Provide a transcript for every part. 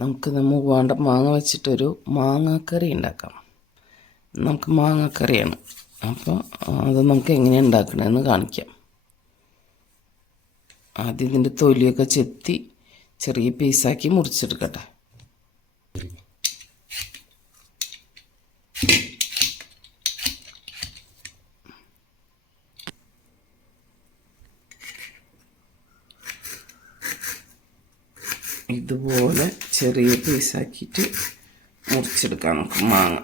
നമുക്ക് നമ്മൾ വേണ്ട മാങ്ങ വെച്ചിട്ടൊരു മാങ്ങാക്കറി ഉണ്ടാക്കാം. നമുക്ക് മാങ്ങാക്കറിയാണ്. അപ്പോൾ അത് നമുക്ക് എങ്ങനെ ഉണ്ടാക്കണമെന്ന് കാണിക്കാം. ആദ്യം ഇതിന്റെ തൊലിയൊക്കെ ചെത്തി ചെറിയ പീസാക്കി മുറിച്ചെടുക്കട്ടെ. ഇതുപോലെ ചെറിയ പീസാക്കിയിട്ട് മുറിച്ചെടുക്കാം നമുക്ക് മാങ്ങ.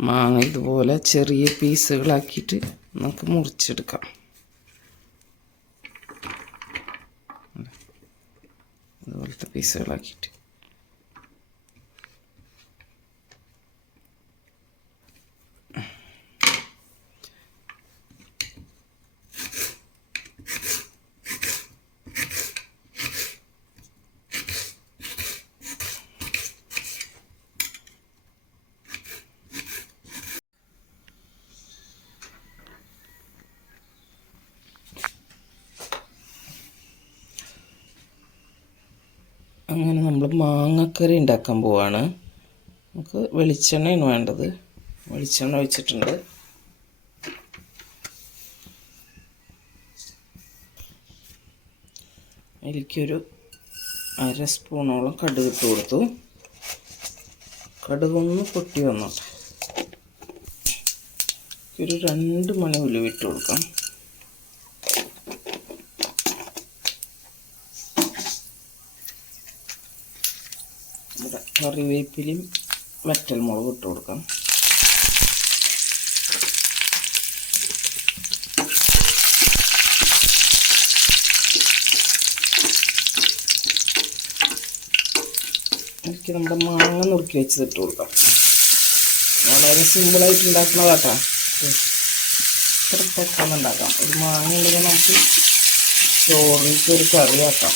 മാങ്ങ ഇതുപോലെ ചെറിയ പീസുകളാക്കിയിട്ട് നമുക്ക് മുറിച്ചെടുക്കാം. ഇതുപോലത്തെ പീസുകളാക്കിയിട്ട്. അങ്ങനെ നമ്മൾ മാങ്ങക്കറി ഉണ്ടാക്കാൻ പോവാണ്. നമുക്ക് വെളിച്ചെണ്ണയാണ് വേണ്ടത്. വെളിച്ചെണ്ണ ഒഴിച്ചിട്ടുണ്ട്. അതിലേക്കൊരു അര സ്പൂണോളം കടുക് ഇട്ട് കൊടുത്തു. കടുകൊന്ന് പൊട്ടി വന്നോട്ടെ. ഒരു രണ്ട് മണി ഉലുവിട്ട് കൊടുക്കാം ഇവിടെ കറിവേപ്പിലയും വറ്റൽമുളകും ഇട്ട് കൊടുക്കാം. എനിക്ക് നമ്മുടെ മാങ്ങ നുറുക്കി വെച്ചത് ഇട്ട് കൊടുക്കാം. വളരെ സിമ്പിളായിട്ട് ഉണ്ടാക്കുന്നതാട്ടാ. ഇത്ര പെട്ടെന്ന് ഉണ്ടാക്കാം. ഒരു മാങ്ങ ഉണ്ടെങ്കിൽ നമുക്ക് ചോറിലേക്ക് ഒരു കറിയാക്കാം.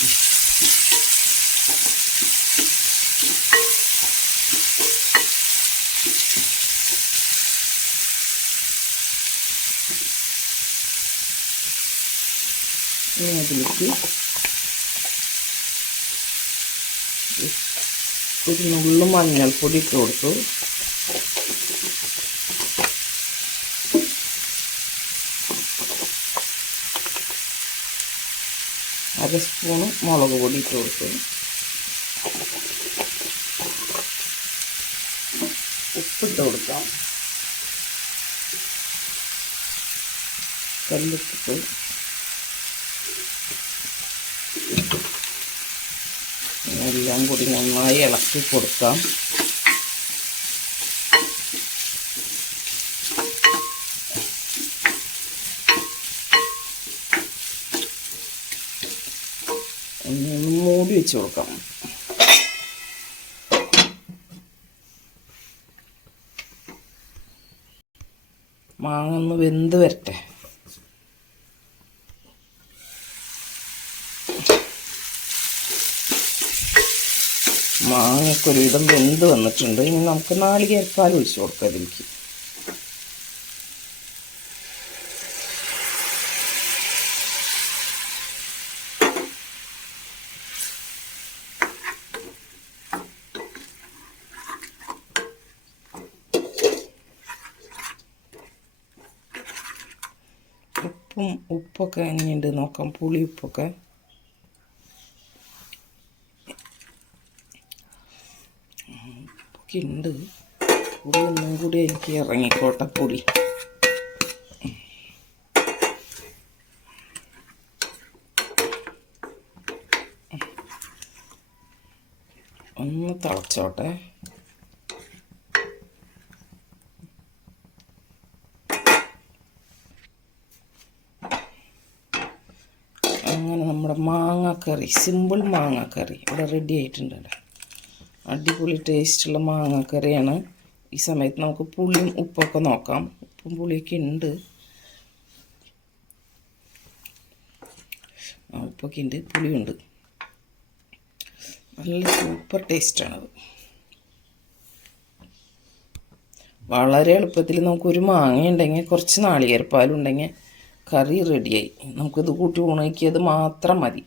ഇനി അതിലേക്ക് ഒരു നുള്ളു മഞ്ഞൾപ്പൊടി ഇട്ട് കൊടുത്തു. അര സ്പൂണ് മുളക് പൊടി ഇട്ട് കൊടുത്തു. ഉപ്പിട്ട് കൊടുക്കാം. കല്ലിട്ടിട്ട് എല്ലാം കൂടി നന്നായി ഇളക്കി കൊടുക്കാം. മൂടി വെച്ച് കൊടുക്കാം. മാങ്ങ ഒന്ന് വെന്ത് വരട്ടെ. മാങ്ങയൊക്കെ ഒരുവിധം വെന്ത് വന്നിട്ടുണ്ട്. ഇനി നമുക്ക് നാളികേരപ്പാൽ ഒഴിച്ച് കൊടുക്കാം ഇതിലേക്ക്. ഉപ്പും ഉപ്പൊക്കെ എങ്ങനെയുണ്ട് നോക്കാം. പുളി ഉപ്പൊക്കെ ഒക്കെ ഉണ്ട് പുളി ഒന്നും കൂടി എനിക്ക് ഇറങ്ങിക്കോട്ടെ പുളി ഒന്ന് തിളച്ചോട്ടെ. അങ്ങനെ നമ്മുടെ മാങ്ങാക്കറി സിമ്പിൾ മാങ്ങാക്കറി ഇവിടെ റെഡി ആയിട്ടുണ്ടല്ലോ. അടിപൊളി ടേസ്റ്റുള്ള മാങ്ങാക്കറിയാണ്. ഈ സമയത്ത് നമുക്ക് പുളിയും ഉപ്പൊക്കെ നോക്കാം. ഉപ്പും പുളിയൊക്കെ ഉണ്ട്. ഉപ്പൊക്കെ ഉണ്ട് പുളിയുണ്ട് നല്ല സൂപ്പർ ടേസ്റ്റാണത്. വളരെ എളുപ്പത്തിൽ നമുക്കൊരു മാങ്ങ ഉണ്ടെങ്കിൽ കുറച്ച് നാളികേരപ്പാലുണ്ടെങ്കിൽ കറി റെഡിയായി നമുക്കിത് കൂട്ടി ഉണക്കിയത് മാത്രം മതി.